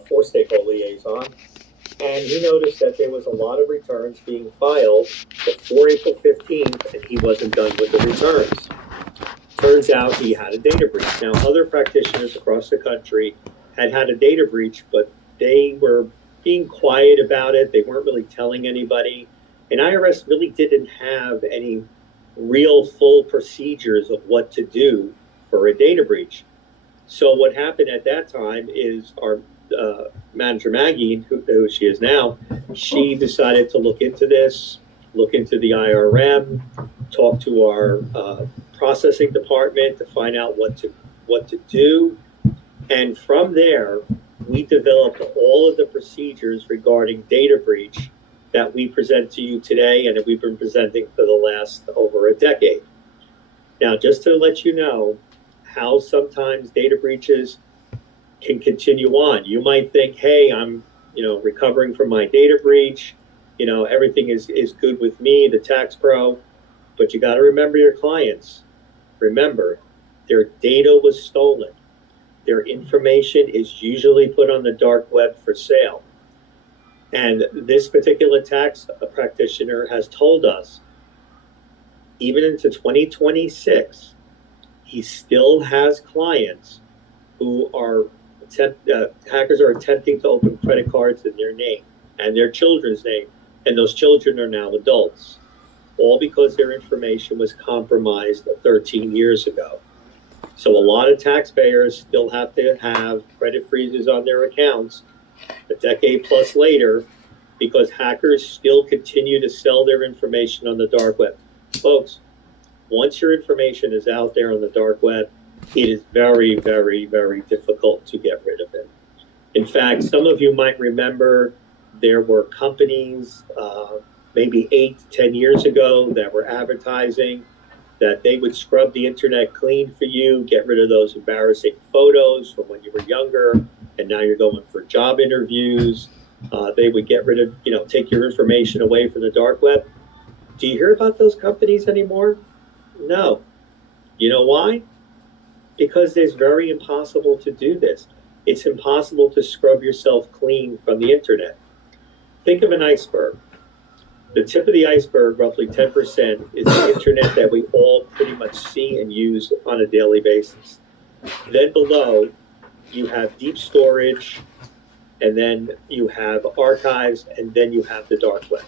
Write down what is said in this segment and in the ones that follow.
for stakeholder liaison, and he noticed that there was a lot of returns being filed before April 15th, and he wasn't done with the returns. Turns out he had a data breach. Now, other practitioners across the country had a data breach, but they were being quiet about it. They weren't really telling anybody. And IRS really didn't have any real full procedures of what to do for a data breach. So what happened at that time is our manager Maggie, who she is now, she decided to look into this, look into the IRM, talk to our processing department to find out what to do, and from there we developed all of the procedures regarding data breach that we present to you today and that we've been presenting for the last over a decade. Now, just to let you know how sometimes data breaches can continue on. You might think, hey, I'm recovering from my data breach, everything is good with me, the tax pro, but you got to remember your clients. Remember, their data was stolen. Their information is usually put on the dark web for sale. And this particular tax practitioner has told us, even into 2026, he still has clients who are hackers are attempting to open credit cards in their name and their children's name, and those children are now adults, all because their information was compromised 13 years ago. So a lot of taxpayers still have to have credit freezes on their accounts a decade plus later because hackers still continue to sell their information on the dark web. Folks, once your information is out there on the dark web, it is very, very, very difficult to get rid of it. In fact, some of you might remember there were companies maybe 8 to 10 years ago that were advertising that they would scrub the internet clean for you, get rid of those embarrassing photos from when you were younger, and now you're going for job interviews. They would get rid of, take your information away from the dark web. Do you hear about those companies anymore? No. You know why? Because it's very impossible to do this. It's impossible to scrub yourself clean from the internet. Think of an iceberg. The tip of the iceberg, roughly 10%, is the internet that we all pretty much see and use on a daily basis. Then below, you have deep storage, and then you have archives, and then you have the dark web.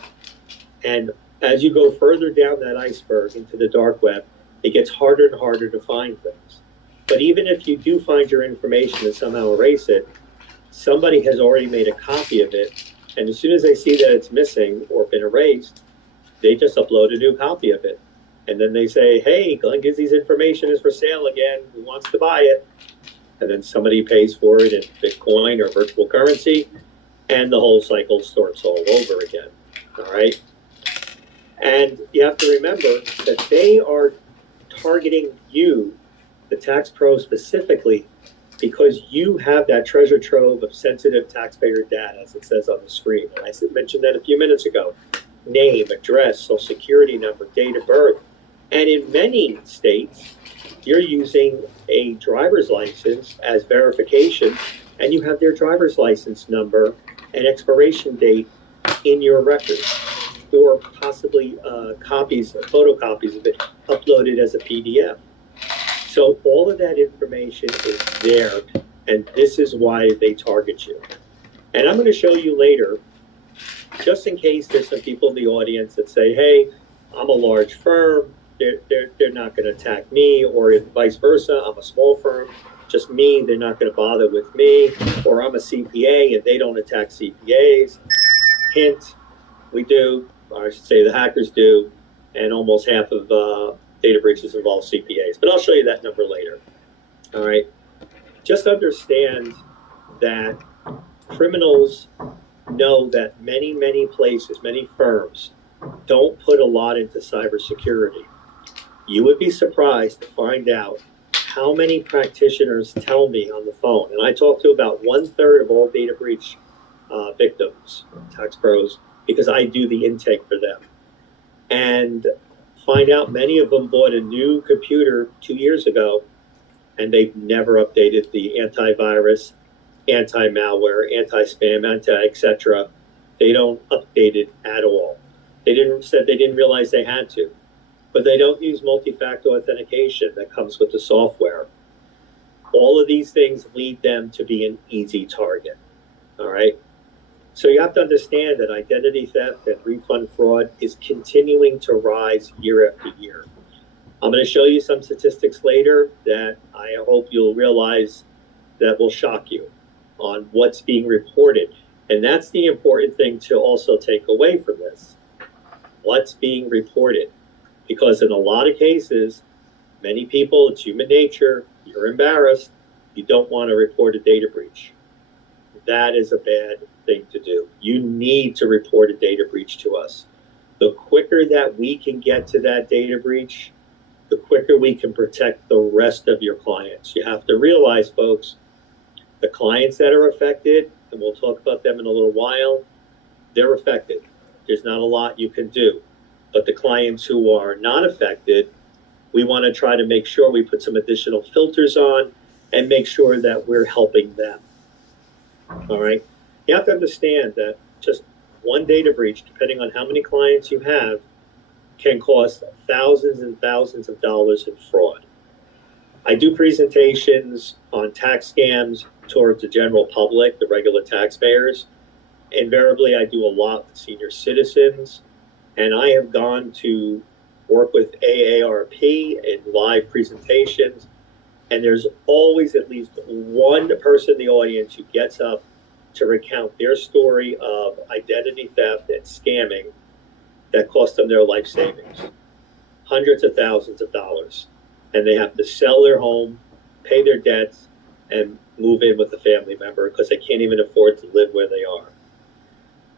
And as you go further down that iceberg into the dark web, it gets harder and harder to find things. But even if you do find your information and somehow erase it, somebody has already made a copy of it. And as soon as they see that it's missing or been erased, they just upload a new copy of it. And then they say, hey, Glenn Gizzi's information is for sale again. Who wants to buy it? And then somebody pays for it in Bitcoin or virtual currency. And the whole cycle starts all over again. All right? And you have to remember that they are targeting you, the tax pro specifically, because you have that treasure trove of sensitive taxpayer data, as it says on the screen. And I mentioned that a few minutes ago. Name, address, social security number, date of birth. And in many states, you're using a driver's license as verification, and you have their driver's license number and expiration date in your records, or possibly photocopies of it uploaded as a PDF. So all of that information is there, and this is why they target you. And I'm going to show you later, just in case there's some people in the audience that say, hey, I'm a large firm, they're not going to attack me, or vice versa, I'm a small firm, just me, they're not going to bother with me, or I'm a CPA and they don't attack CPAs. Hint, we do, or I should say the hackers do, and almost half of data breaches involve CPAs. But I'll show you that number later. All right. Just understand that criminals know that many, many places, many firms don't put a lot into cybersecurity. You would be surprised to find out how many practitioners tell me on the phone, and I talk to about 1/3 of all data breach victims, tax pros, because I do the intake for them. And find out many of them bought a new computer 2 years ago, and they've never updated the antivirus, anti-malware, anti-spam, anti-etc. They don't update it at all. They didn't realize they had to, but they don't use multi-factor authentication that comes with the software. All of these things lead them to be an easy target. All right. So you have to understand that identity theft and refund fraud is continuing to rise year after year. I'm going to show you some statistics later that I hope you'll realize that will shock you on what's being reported. And that's the important thing to also take away from this. What's being reported. Because in a lot of cases, many people, it's human nature, you're embarrassed, you don't want to report a data breach. That is a bad thing to do. You need to report a data breach to us. The quicker that we can get to that data breach, the quicker we can protect the rest of your clients. You have to realize, folks, the clients that are affected, and we'll talk about them in a little while, they're affected. There's not a lot you can do. But the clients who are not affected, we want to try to make sure we put some additional filters on and make sure that we're helping them. All right? You have to understand that just one data breach, depending on how many clients you have, can cost thousands and thousands of dollars in fraud. I do presentations on tax scams towards the general public, the regular taxpayers. Invariably, I do a lot with senior citizens, and I have gone to work with AARP in live presentations, and there's always at least one person in the audience who gets up to recount their story of identity theft and scamming that cost them their life savings, hundreds of thousands of dollars. And they have to sell their home, pay their debts, and move in with a family member because they can't even afford to live where they are.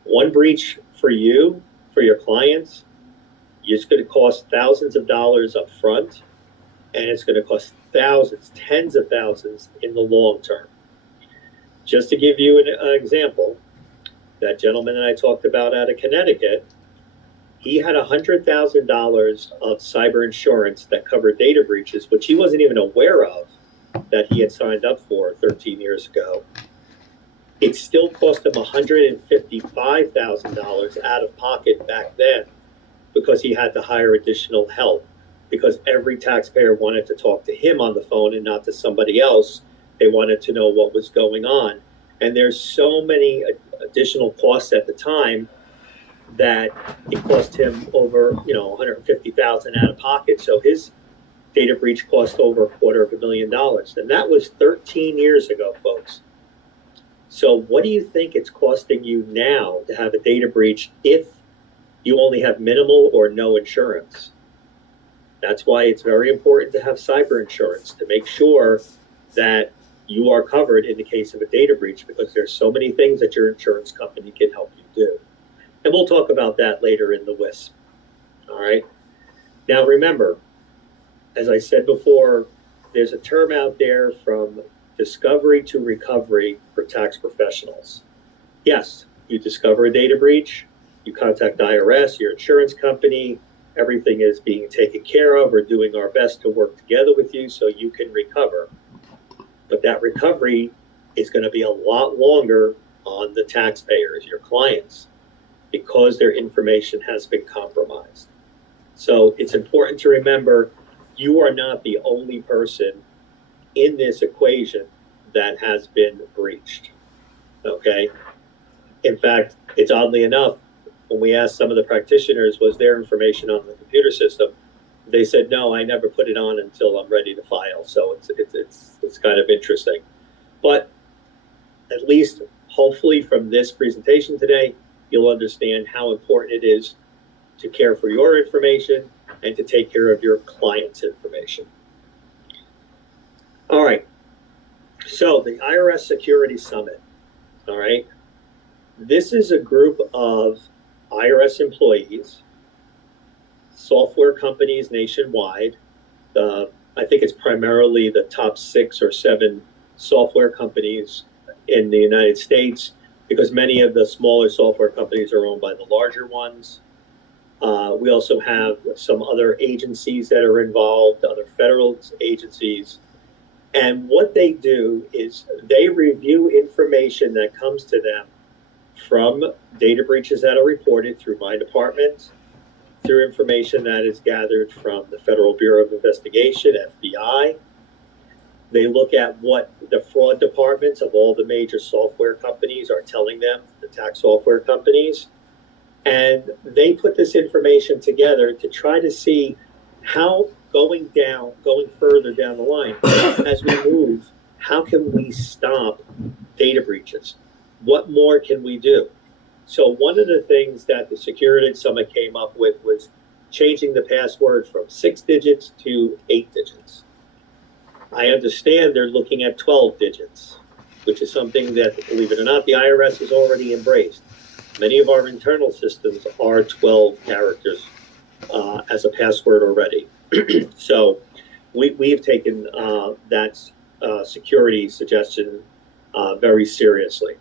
One breach for you, for your clients, it's going to cost thousands of dollars up front, and it's going to cost thousands, tens of thousands in the long term. Just to give you an example, that gentleman that I talked about out of Connecticut, he had $100,000 of cyber insurance that covered data breaches, which he wasn't even aware of that he had signed up for 13 years ago. It still cost him $155,000 out of pocket back then because he had to hire additional help, because every taxpayer wanted to talk to him on the phone and not to somebody else. They wanted to know what was going on. And there's so many additional costs at the time that it cost him over, $150,000 out of pocket. So his data breach cost over $250,000. And that was 13 years ago, folks. So what do you think it's costing you now to have a data breach if you only have minimal or no insurance? That's why it's very important to have cyber insurance, to make sure that you are covered in the case of a data breach, because there's so many things that your insurance company can help you do. And we'll talk about that later in the WISP. All right. Now, remember, as I said before, there's a term out there from discovery to recovery for tax professionals. Yes, you discover a data breach, you contact IRS, your insurance company, everything is being taken care of. We're doing our best to work together with you so you can recover. But that recovery is going to be a lot longer on the taxpayers, your clients, because their information has been compromised. So it's important to remember you are not the only person in this equation that has been breached. Okay? In fact, it's oddly enough, when we asked some of the practitioners, was their information on the computer system, they said, no, I never put it on until I'm ready to file. So it's kind of interesting. But at least, hopefully, from this presentation today, you'll understand how important it is to care for your information and to take care of your client's information. All right. So the IRS Security Summit. All right. This is a group of IRS employees, software companies nationwide. I think it's primarily the top 6 or 7 software companies in the United States, because many of the smaller software companies are owned by the larger ones. We also have some other agencies that are involved, other federal agencies. And what they do is they review information that comes to them from data breaches that are reported through my department, through information that is gathered from the Federal Bureau of Investigation, FBI. They look at what the fraud departments of all the major software companies are telling them, the tax software companies. And they put this information together to try to see how going further down the line, as we move, how can we stop data breaches? What more can we do? So one of the things that the Security Summit came up with was changing the password from 6 digits to 8 digits. I understand they're looking at 12 digits, which is something that, believe it or not, the IRS has already embraced. Many of our internal systems are 12 characters as a password already. So we've taken that security suggestion very seriously.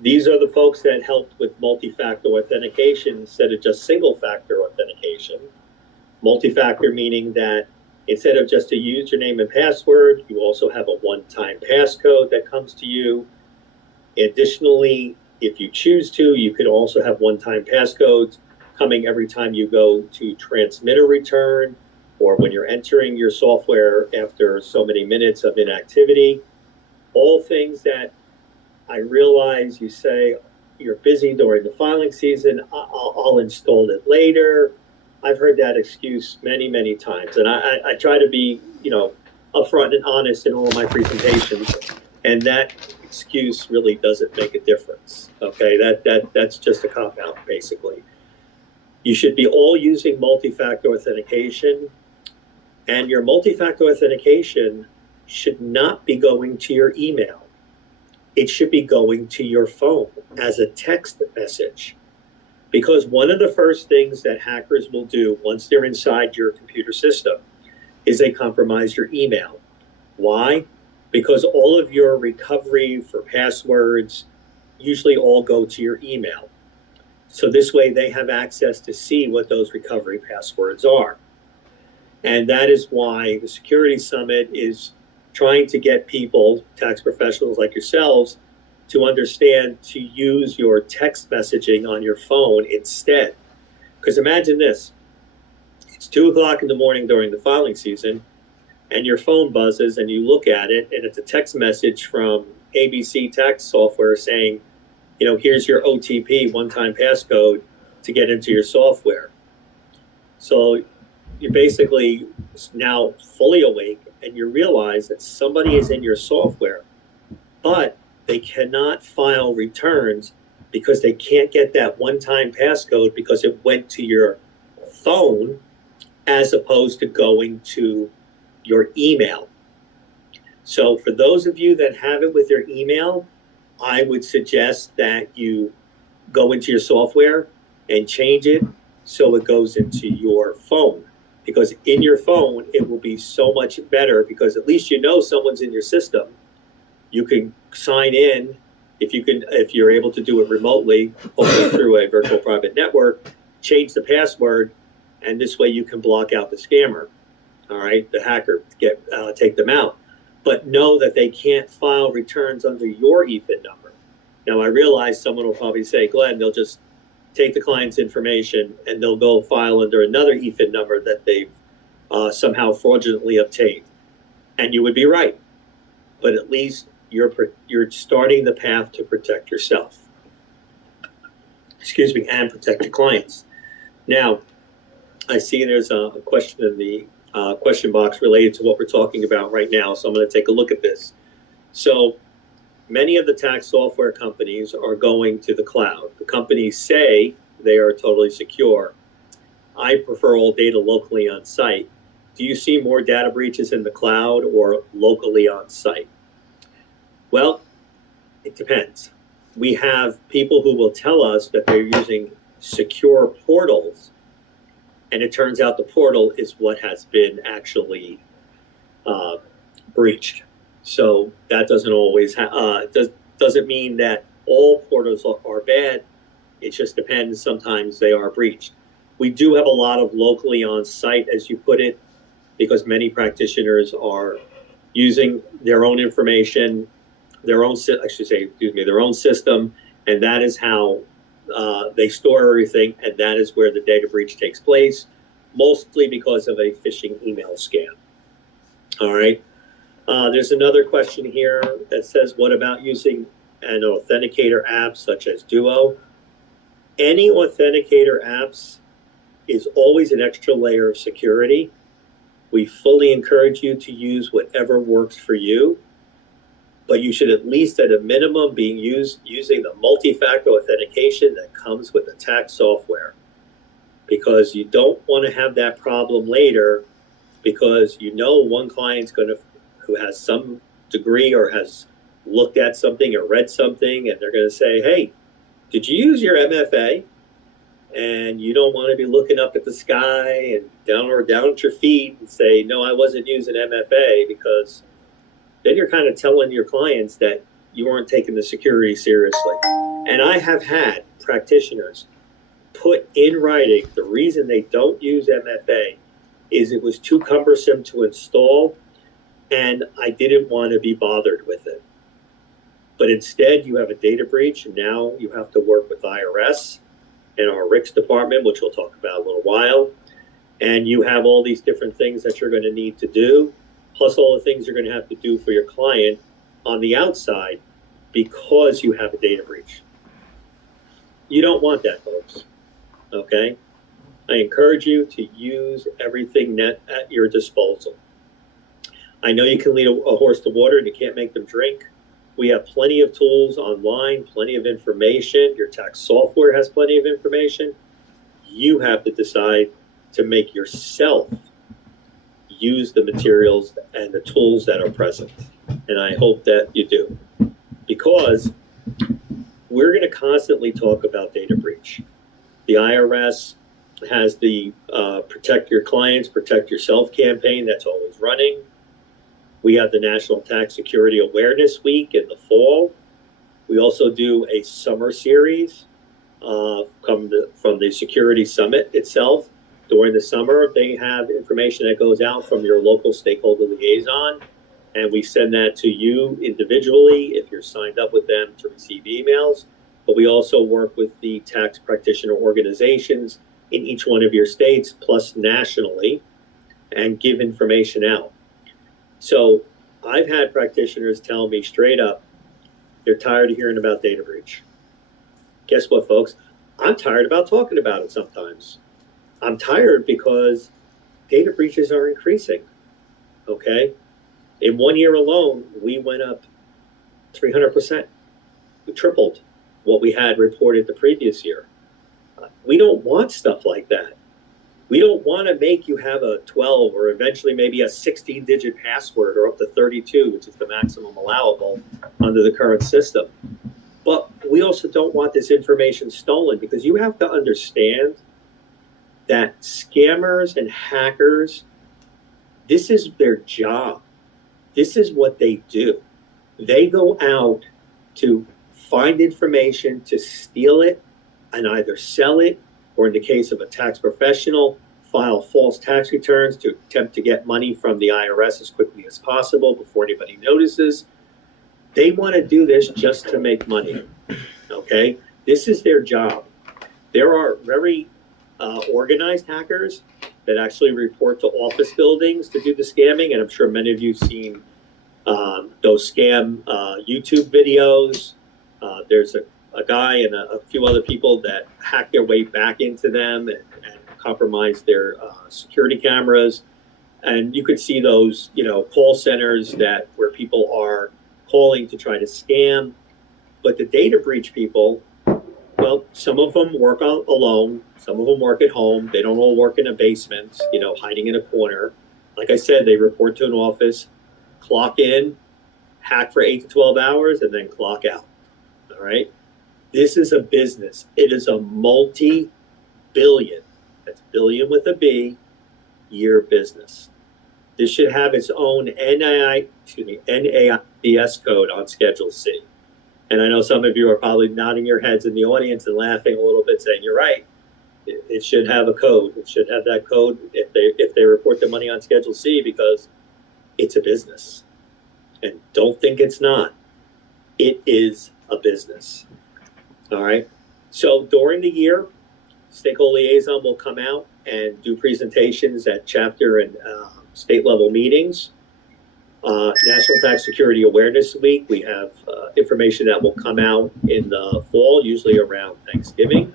These are the folks that helped with multi-factor authentication instead of just single-factor authentication. Multi-factor meaning that instead of just a username and password, you also have a one-time passcode that comes to you. Additionally, if you choose to, you could also have one-time passcodes coming every time you go to transmit a return or when you're entering your software after so many minutes of inactivity. All things that I realize you say you're busy during the filing season, I'll install it later. I've heard that excuse many, many times. And I try to be, upfront and honest in all of my presentations. And that excuse really doesn't make a difference. Okay, that's just a cop-out, basically. You should be all using multi-factor authentication. And your multi-factor authentication should not be going to your email. It should be going to your phone as a text message. Because one of the first things that hackers will do once they're inside your computer system is they compromise your email. Why? Because all of your recovery for passwords usually all go to your email. So this way they have access to see what those recovery passwords are. And that is why the Security Summit is trying to get people, tax professionals like yourselves, to understand to use your text messaging on your phone instead. Because imagine this, it's 2 o'clock in the morning during the filing season, and your phone buzzes and you look at it, and it's a text message from ABC Tax Software saying, here's your OTP, one-time passcode, to get into your software. So you're basically now fully awake, and you realize that somebody is in your software, but they cannot file returns because they can't get that one-time passcode because it went to your phone as opposed to going to your email. So for those of you that have it with your email, I would suggest that you go into your software and change it so it goes into your phone. Because in your phone, it will be so much better because at least someone's in your system. You can sign in if you're able to do it remotely, hopefully through a virtual private network, change the password, and this way you can block out the scammer, all right, the hacker, take them out. But know that they can't file returns under your EFIN number. Now, I realize someone will probably say, Glenn, they'll just take the client's information and they'll go file under another EFIN number that they've somehow fraudulently obtained. And you would be right. But at least you're starting the path to protect yourself. And protect your clients. Now, I see there's a question in the question box related to what we're talking about right now, so I'm going to take a look at this. So many of the tax software companies are going to the cloud. The companies say they are totally secure. I prefer all data locally on site. Do you see more data breaches in the cloud or locally on site? Well, it depends. We have people who will tell us that they're using secure portals, and it turns out the portal is what has been actually breached. So that doesn't always doesn't mean that all portals are bad. It just depends. Sometimes they are breached. We do have a lot of locally on site, as you put it, because many practitioners are using their own information, their own system, and that is how they store everything, and that is where the data breach takes place, mostly because of a phishing email scam. All right. There's another question here that says, what about using an authenticator app such as Duo? Any authenticator apps is always an extra layer of security. We fully encourage you to use whatever works for you, but you should at least at a minimum be using the multi-factor authentication that comes with the tax software, because you don't want to have that problem later, because one client's who has some degree or has looked at something or read something, and they're going to say, hey, did you use your MFA? And you don't want to be looking up at the sky and down at your feet and say, no, I wasn't using MFA, because then you're kind of telling your clients that you weren't taking the security seriously. And I have had practitioners put in writing the reason they don't use MFA is it was too cumbersome to install, and I didn't want to be bothered with it. But instead, you have a data breach, and now you have to work with IRS and our RICS department, which we'll talk about in a little while. And you have all these different things that you're going to need to do, plus all the things you're going to have to do for your client on the outside because you have a data breach. You don't want that, folks. Okay? I encourage you to use everything at your disposal. I know you can lead a horse to water and you can't make them drink. We have plenty of tools online, plenty of information. Your tax software has plenty of information. You have to decide to make yourself use the materials and the tools that are present. And I hope that you do, because we're going to constantly talk about data breach. The IRS has the Protect Your Clients, Protect Yourself campaign that's always running. We have the National Tax Security Awareness Week in the fall. We also do a summer series from the Security Summit itself. During the summer, they have information that goes out from your local stakeholder liaison, and we send that to you individually if you're signed up with them to receive emails. But we also work with the tax practitioner organizations in each one of your states, plus nationally, and give information out. So I've had practitioners tell me straight up, they're tired of hearing about data breach. Guess what, folks? I'm tired about talking about it sometimes. I'm tired because data breaches are increasing, okay? In 1 year alone, we went up 300%. We tripled what we had reported the previous year. We don't want stuff like that. We don't want to make you have a 12 or eventually maybe a 16-digit password, or up to 32, which is the maximum allowable under the current system. But we also don't want this information stolen, because you have to understand that scammers and hackers, this is their job. This is what they do. They go out to find information, to steal it, and either sell it, or in the case of a tax professional, file false tax returns to attempt to get money from the IRS as quickly as possible before anybody notices. They want to do this just to make money, okay? This is their job. There are very organized hackers that actually report to office buildings to do the scamming, and I'm sure many of you have seen those scam YouTube videos. There's a guy and a few other people that hack their way back into them and compromise their security cameras. And you could see those, call centers where people are calling to try to scam. But the data breach people, well, some of them work alone, some of them work at home. They don't all work in a basement, hiding in a corner. Like I said, they report to an office, clock in, hack for 8 to 12 hours, and then clock out. All right? This is a business. It is a multi-billion, that's billion with a B, year business. This should have its own NAICS code on Schedule C. And I know some of you are probably nodding your heads in the audience and laughing a little bit, saying, you're right. It should have a code. It should have that code if they report their money on Schedule C, because it's a business. And don't think it's not. It is a business. All right. So during the year, stakeholder liaison will come out and do presentations at chapter and state level meetings. National Tax Security Awareness Week, we have information that will come out in the fall, usually around Thanksgiving.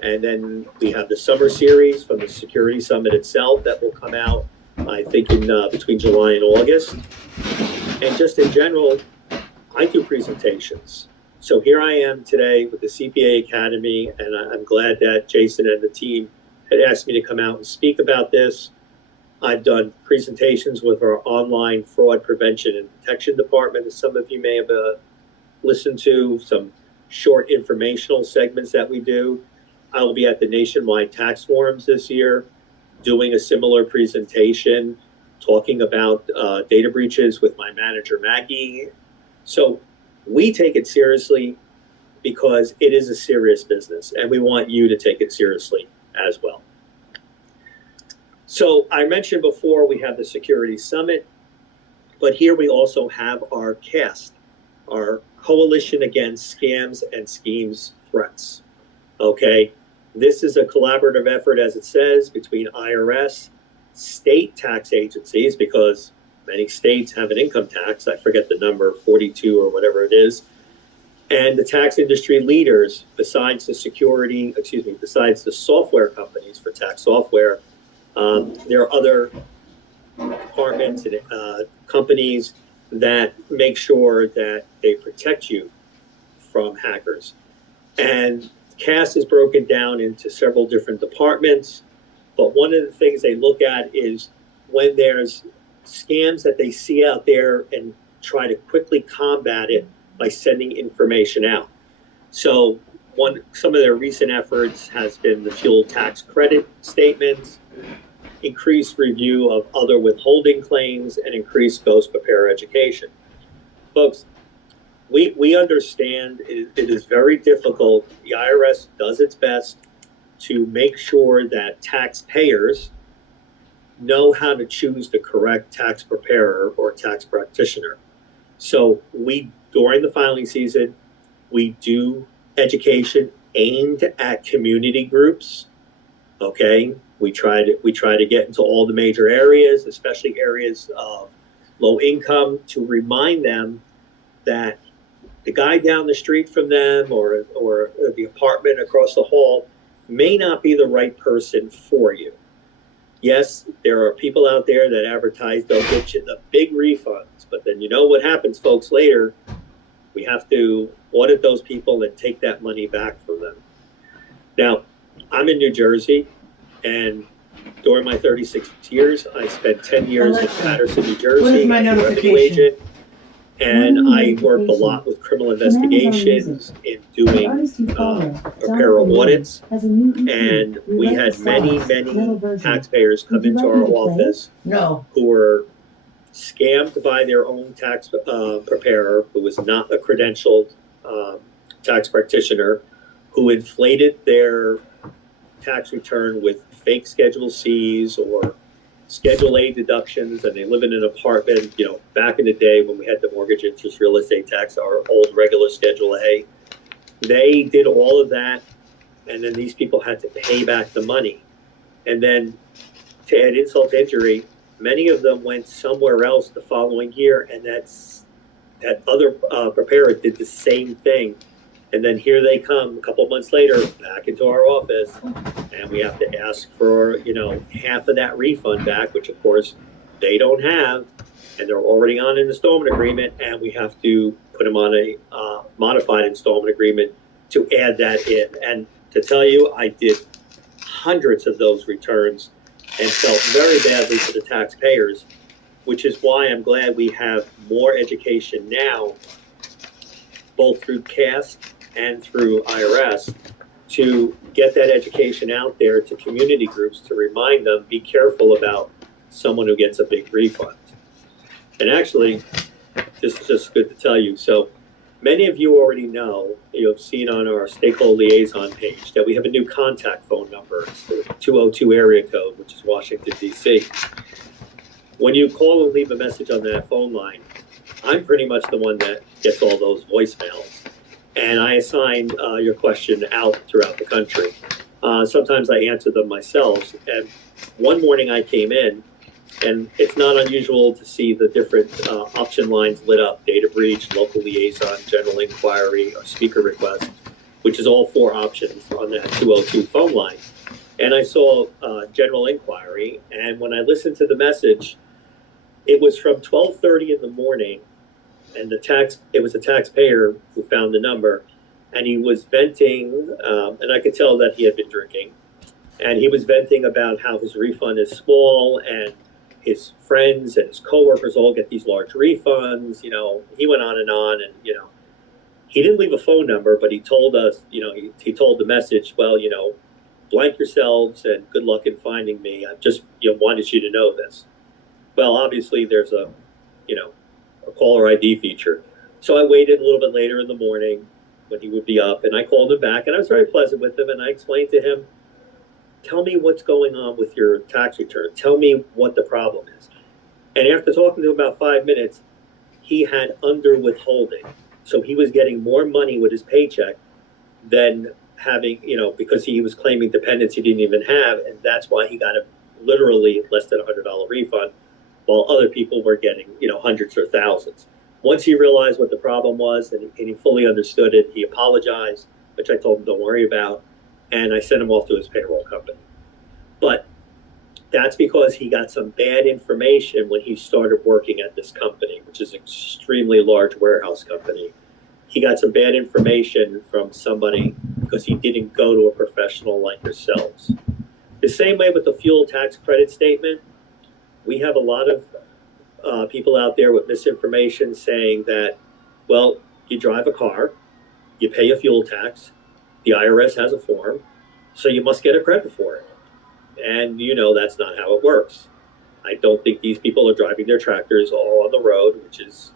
And then we have the summer series from the Security Summit itself that will come out, I think, in between July and August. And just in general, I do presentations. So here I am today with the CPA Academy, and I'm glad that Jason and the team had asked me to come out and speak about this. I've done presentations with our online fraud prevention and detection department, as some of you may have listened to, some short informational segments that we do. I will be at the Nationwide Tax Forums this year doing a similar presentation, talking about data breaches with my manager, Maggie. So we take it seriously because it is a serious business, and we want you to take it seriously as well. So I mentioned before we have the Security Summit, but here we also have our CAST, our Coalition Against Scams and Schemes Threats. Okay, this is a collaborative effort, as it says, between IRS, state tax agencies, because many states have an income tax, I forget the number, 42 or whatever it is, and the tax industry leaders, besides the software companies for tax software. There are other departments and companies that make sure that they protect you from hackers. And CAST is broken down into several different departments, but one of the things they look at is when there's scams that they see out there and try to quickly combat it by sending information out. So some of their recent efforts has been the fuel tax credit statements, increased review of other withholding claims, and increased ghost preparer education. Folks, we understand it is very difficult. The IRS does its best to make sure that taxpayers know how to choose the correct tax preparer or tax practitioner. So during the filing season, we do education aimed at community groups. Okay, we try to get into all the major areas, especially areas of low income, to remind them that the guy down the street from them or the apartment across the hall may not be the right person for you. Yes, there are people out there that advertise they'll get you the big refunds, but then you know what happens, folks, later. We have to audit those people and take that money back from them. Now, I'm in New Jersey, and during my 36 years, I spent 10 years in Patterson, New Jersey, as a revenue agent, and I worked a lot with criminal investigations in doing preparer audits, and we had many taxpayers come into our office who were scammed by their own tax preparer, who was not a credentialed tax practitioner, who inflated their tax return with fake Schedule C's or Schedule A deductions, and they live in an apartment, back in the day when we had the mortgage interest real estate tax, our old regular Schedule A. They did all of that, and then these people had to pay back the money. And then, to add insult to injury, many of them went somewhere else the following year, and that other preparer did the same thing. And then here they come a couple months later back into our office, and we have to ask for, half of that refund back, which of course they don't have, and they're already on an installment agreement, and we have to put them on a modified installment agreement to add that in. And to tell you, I did hundreds of those returns and felt very badly for the taxpayers, which is why I'm glad we have more education now, both through CAST and through IRS, to get that education out there to community groups to remind them, be careful about someone who gets a big refund. And actually, this is just good to tell you. So many of you already know, you've seen on our stakeholder liaison page, that we have a new contact phone number. It's the 202 area code, which is Washington, D.C. When you call and leave a message on that phone line, I'm pretty much the one that gets all those voicemails. And I assign your question out throughout the country. Sometimes I answer them myself. And one morning I came in, and it's not unusual to see the different option lines lit up: data breach, local liaison, general inquiry, or speaker request, which is all 4 options on that 202 phone line. And I saw general inquiry, and when I listened to the message, it was from 12:30 in the morning, and it was a taxpayer who found the number, and he was venting, and I could tell that he had been drinking, and he was venting about how his refund is small, and his friends and his coworkers all get these large refunds. He went on, and he didn't leave a phone number, but he told us, he told the message, well, blank yourselves and good luck in finding me. I just wanted you to know this. Well, obviously there's a caller ID feature. So I waited a little bit later in the morning when he would be up, and I called him back, and I was very pleasant with him, and I explained to him, tell me what's going on with your tax return. Tell me what the problem is. And after talking to him about 5 minutes, he had under withholding. So he was getting more money with his paycheck than having, because he was claiming dependents he didn't even have, and that's why he got a literally less than $100 refund, while other people were getting, hundreds or thousands. Once he realized what the problem was and he fully understood it, he apologized, which I told him don't worry about, and I sent him off to his payroll company. But that's because he got some bad information when he started working at this company, which is an extremely large warehouse company. He got some bad information from somebody because he didn't go to a professional like yourselves. The same way with the fuel tax credit statement, we have a lot of people out there with misinformation saying that, well, you drive a car, you pay a fuel tax, the IRS has a form, so you must get a credit for it. And that's not how it works. I don't think these people are driving their tractors all on the road, which is,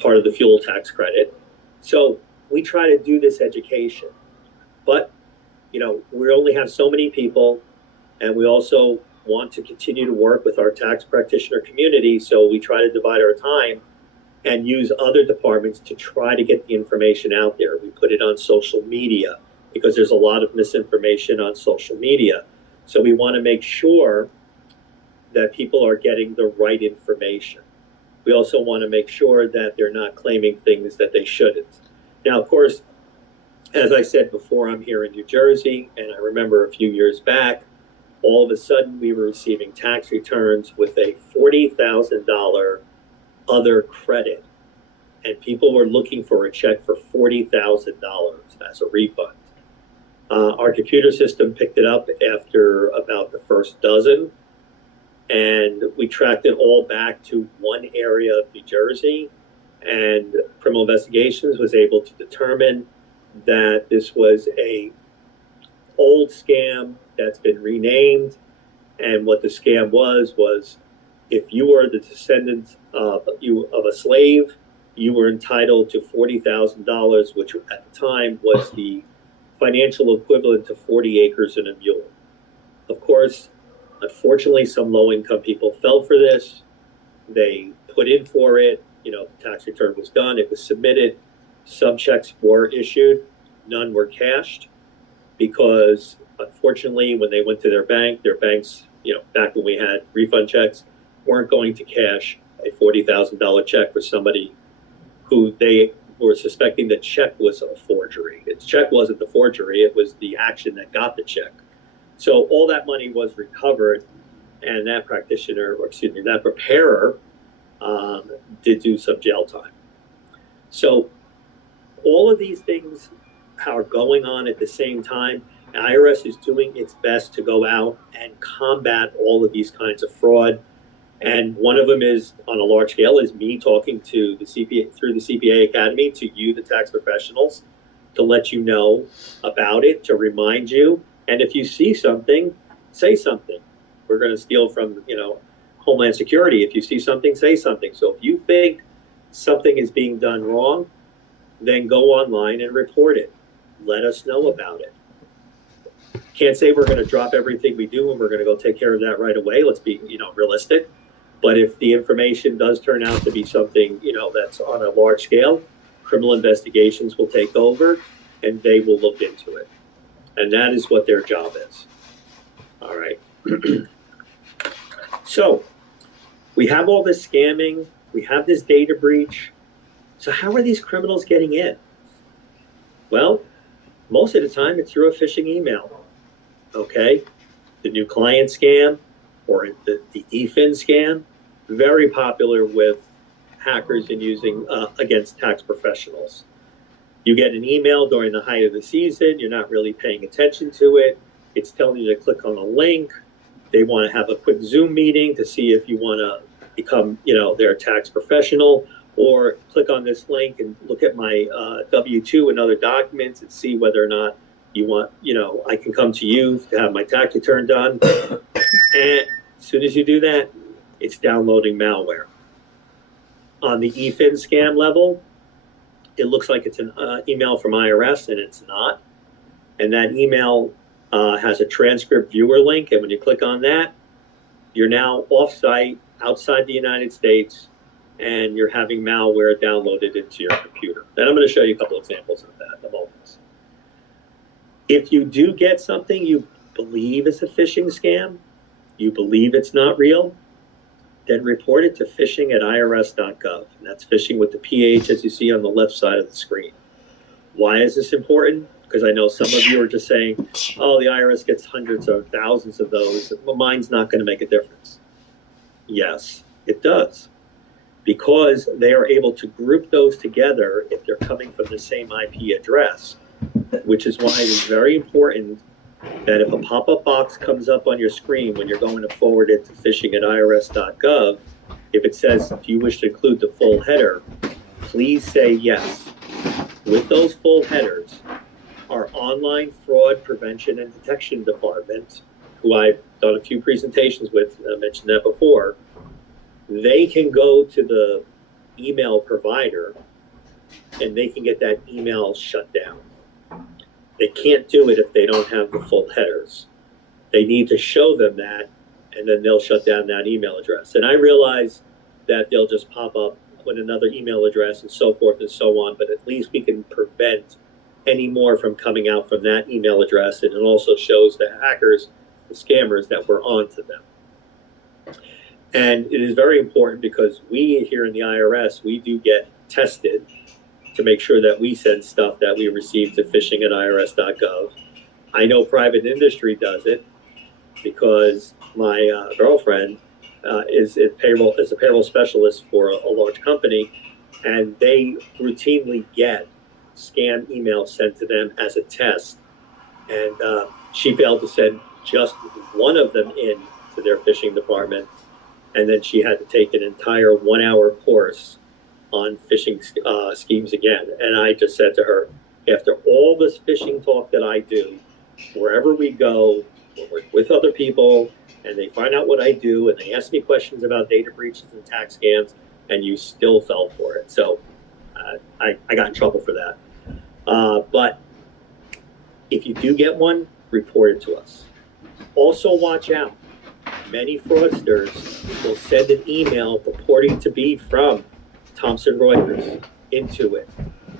part of the fuel tax credit. So we try to do this education. But, we only have so many people, and we also want to continue to work with our tax practitioner community, so we try to divide our time and use other departments to try to get the information out there. We put it on social media because there's a lot of misinformation on social media. So we want to make sure that people are getting the right information. We also want to make sure that they're not claiming things that they shouldn't. Now, of course, as I said before, I'm here in New Jersey, and I remember a few years back, all of a sudden we were receiving tax returns with a $40,000 other credit, and people were looking for a check for $40,000 as a refund. Our computer system picked it up after about the first dozen, and we tracked it all back to one area of New Jersey, and Criminal Investigations was able to determine that this was a old scam that's been renamed. And what the scam was if you were the descendant of a slave, you were entitled to $40,000, which at the time was the financial equivalent to 40 acres and a mule. Of course, unfortunately, some low-income people fell for this. They put in for it. The tax return was done. It was submitted. Some checks were issued. None were cashed because, unfortunately, when they went to their banks, back when we had refund checks, weren't going to cash a $40,000 check for somebody who they were suspecting the check was a forgery. The check wasn't the forgery. It was the action that got the check. So all that money was recovered, and that that preparer did do some jail time. So all of these things are going on at the same time. IRS is doing its best to go out and combat all of these kinds of fraud. And one of them is, on a large scale, is me talking to the CPA through the CPA Academy to you, the tax professionals, to let you know about it, to remind you. And if you see something, say something. We're going to steal from, Homeland Security. If you see something, say something. So if you think something is being done wrong, then go online and report it. Let us know about it. Can't say we're going to drop everything we do and we're going to go take care of that right away. Let's be, realistic. But if the information does turn out to be something, that's on a large scale, criminal investigations will take over and they will look into it. And that is what their job is. All right. So we have all this scamming, we have this data breach. So how are these criminals getting in? Well, most of the time it's through a phishing email. Okay. The new client scam or the eFin scam, very popular with hackers and using against tax professionals. You get an email during the height of the season, you're not really paying attention to it. It's telling you to click on a link. They want to have a quick Zoom meeting to see if you want to become, their tax professional, or click on this link and look at my W-2 and other documents and see whether or not you want, I can come to you to have my tax return done. And as soon as you do that, it's downloading malware. On the eFin scam level, it looks like it's an email from IRS, and it's not. And that email has a transcript viewer link, and when you click on that, you're now off-site, outside the United States, and you're having malware downloaded into your computer. And I'm going to show you a couple examples of that in a moment. If you do get something you believe is a phishing scam, you believe it's not real, then report it to phishing@irs.gov. And that's phishing with the PH, as you see on the left side of the screen. Why is this important? Because I know some of you are just saying, oh, the IRS gets hundreds or thousands of those. Well, mine's not going to make a difference. Yes, it does. Because they are able to group those together if they're coming from the same IP address, which is why it is very important that if a pop-up box comes up on your screen when you're going to forward it to phishing@irs.gov, if it says, do you wish to include the full header, please say yes. With those full headers, our online fraud prevention and detection department, who I've done a few presentations with, I mentioned that before, they can go to the email provider and they can get that email shut down. They can't do it if they don't have the full headers. They need to show them that, and then they'll shut down that email address. And I realize that they'll just pop up with another email address and so forth and so on, but at least we can prevent any more from coming out from that email address, and it also shows the hackers, the scammers, that we're on to them. And it is very important because we here in the IRS, we do get tested to make sure that we send stuff that we receive to phishing@irs.gov. I know private industry does it because my girlfriend is a payroll specialist for a large company, and they routinely get scam emails sent to them as a test. And she failed to send just one of them in to their phishing department, and then she had to take an entire 1-hour course on phishing schemes again. And I just said to her, after all this phishing talk that I do, wherever we go, we're with other people, and they find out what I do, and they ask me questions about data breaches and tax scams, and you still fell for it. So I got in trouble for that. But if you do get one, report it to us. Also, watch out. Many fraudsters will send an email purporting to be from Thomson Reuters, Intuit,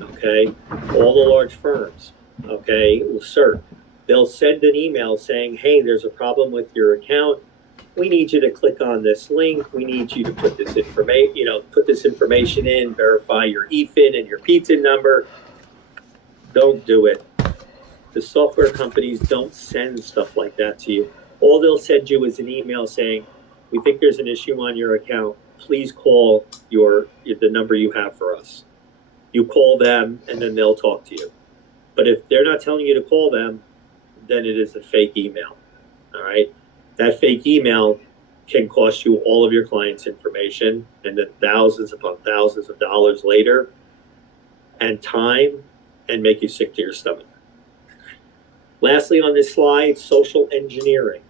okay, all the large firms, okay, CERT. They'll send an email saying, hey, there's a problem with your account. We need you to click on this link. We need you to put this information in, verify your eFIN and your PTIN number. Don't do it. The software companies don't send stuff like that to you. All they'll send you is an email saying, we think there's an issue on your account. Please call the number you have for us. You call them, and then they'll talk to you. But if they're not telling you to call them, then it is a fake email. All right? That fake email can cost you all of your clients' information, and then thousands upon thousands of dollars later, and time, and make you sick to your stomach. Lastly on this slide, social engineering.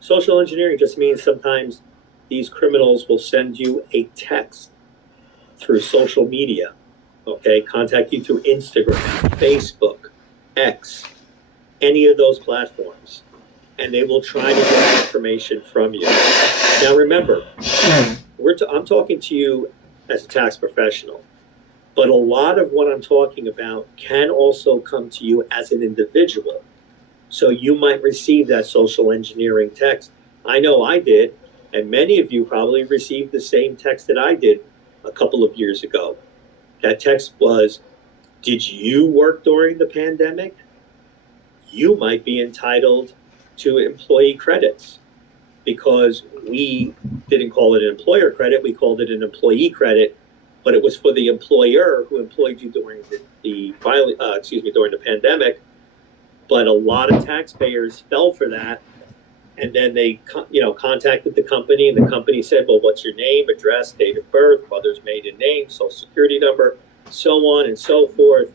Social engineering just means sometimes these criminals will send you a text through social media, okay? Contact you through Instagram, Facebook, X, any of those platforms, and they will try to get information from you. Now remember, I'm talking to you as a tax professional, but a lot of what I'm talking about can also come to you as an individual. So you might receive that social engineering text. I know I did, and many of you probably received the same text that I did a couple of years ago. That text was, did you work during the pandemic? You might be entitled to employee credits, because we didn't call it an employer credit, we called it an employee credit, but it was for the employer who employed you during during the pandemic. But a lot of taxpayers fell for that, and then they contacted the company, and the company said, well, what's your name, address, date of birth, mother's maiden name, social security number, so on and so forth.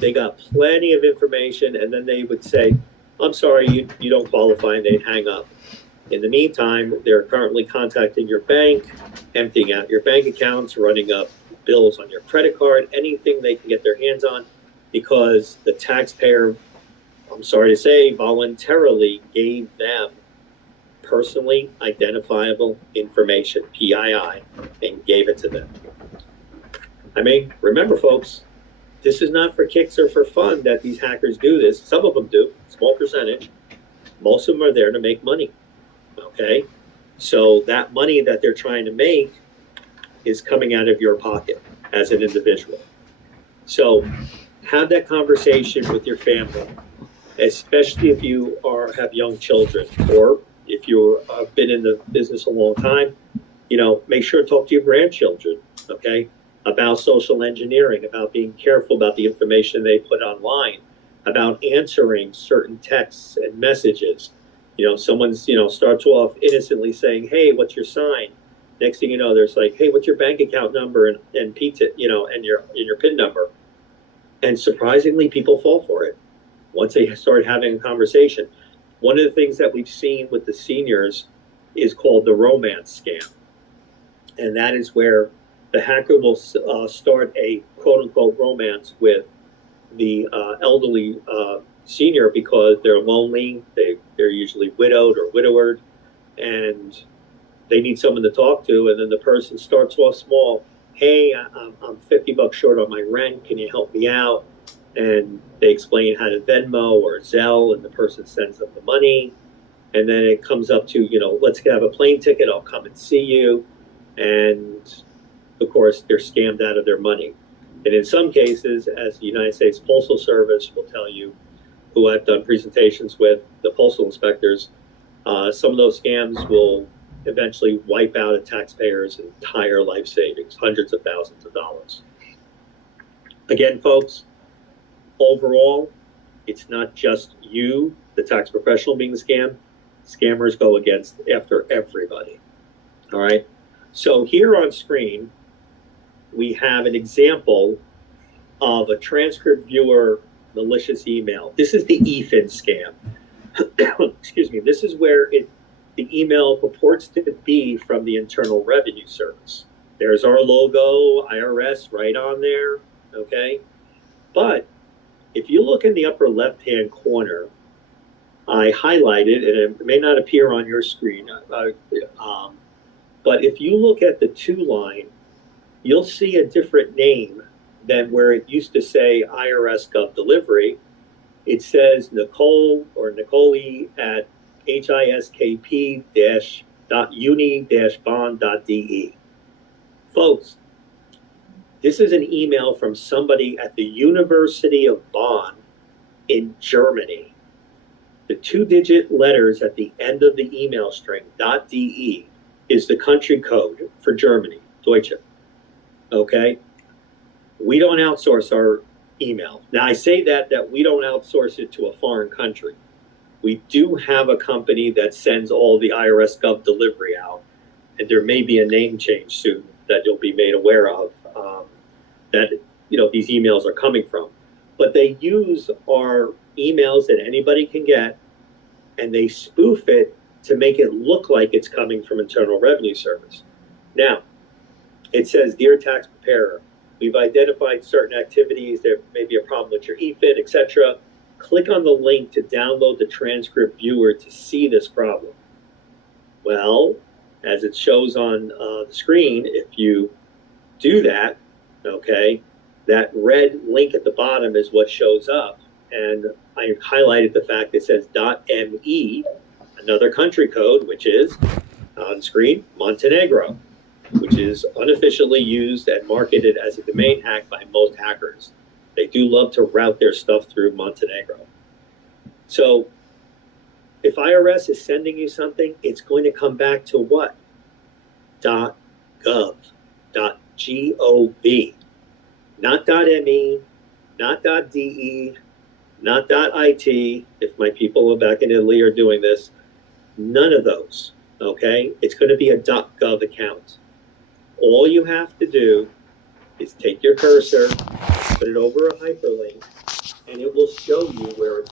They got plenty of information, and then they would say, I'm sorry, you don't qualify, and they'd hang up. In the meantime, they're currently contacting your bank, emptying out your bank accounts, running up bills on your credit card, anything they can get their hands on, because the taxpayer, I'm sorry to say, voluntarily gave them personally identifiable information, PII, and gave it to them. I mean, remember, folks, this is not for kicks or for fun that these hackers do this. Some of them do, small percentage. Most of them are there to make money. Okay, so that money that they're trying to make is coming out of your pocket as an individual. So have that conversation with your family, especially if you have young children, or if you've been in the business a long time. Make sure to talk to your grandchildren, okay, about social engineering, about being careful about the information they put online, about answering certain texts and messages. Someone's, starts off innocently saying, hey, what's your sign? Next thing you know, there's like, hey, what's your bank account number and PTIN, and your PIN number. And surprisingly, people fall for it once they start having a conversation. One of the things that we've seen with the seniors is called the romance scam. And that is where the hacker will start a quote unquote romance with the elderly senior, because they're lonely, they're usually widowed or widowered, and they need someone to talk to. And then the person starts off small. Hey, I'm $50 short on my rent, can you help me out? And they explain how to Venmo or Zelle, and the person sends them the money. And then it comes up to, let's have a plane ticket, I'll come and see you. And of course, they're scammed out of their money. And in some cases, as the United States Postal Service will tell you, who I've done presentations with, the postal inspectors, some of those scams will eventually wipe out a taxpayer's entire life savings, hundreds of thousands of dollars. Again, folks, overall, it's not just you, the tax professional, being scammed. Scammers go after everybody. All right. So here on screen, we have an example of a transcript viewer malicious email. This is the EFIN scam. Excuse me. This is where the email purports to be from the Internal Revenue Service. There's our logo, IRS, right on there. Okay. But if you look in the upper left-hand corner, I highlighted, and it may not appear on your screen, but if you look at the to line, you'll see a different name than where it used to say IRS Gov Delivery. It says Nicole or Nicole at hiskp-uni-bond.de. Folks, this is an email from somebody at the University of Bonn in Germany. The 2-digit letters at the end of the email string, .de, is the country code for Germany, Deutsche. Okay? We don't outsource our email. Now, I say that we don't outsource it to a foreign country. We do have a company that sends all the IRS Gov Delivery out, and there may be a name change soon that you'll be made aware of, that these emails are coming from. But they use our emails that anybody can get, and they spoof it to make it look like it's coming from Internal Revenue Service. Now, it says, Dear Tax Preparer, we've identified certain activities. There may be a problem with your EFIN, etc. Click on the link to download the transcript viewer to see this problem. Well, as it shows on the screen, if you do that, okay, that red link at the bottom is what shows up. And I highlighted the fact that it says .me, another country code, which is on screen, Montenegro, which is unofficially used and marketed as a domain hack by most hackers. They do love to route their stuff through Montenegro. So if IRS is sending you something, it's going to come back to what? .gov, .gov, not .me, not .de, not .it, if my people back in Italy are doing this. None of those, okay? It's going to be a .gov account. All you have to do is take your cursor, put it over a hyperlink, and it will show you where it's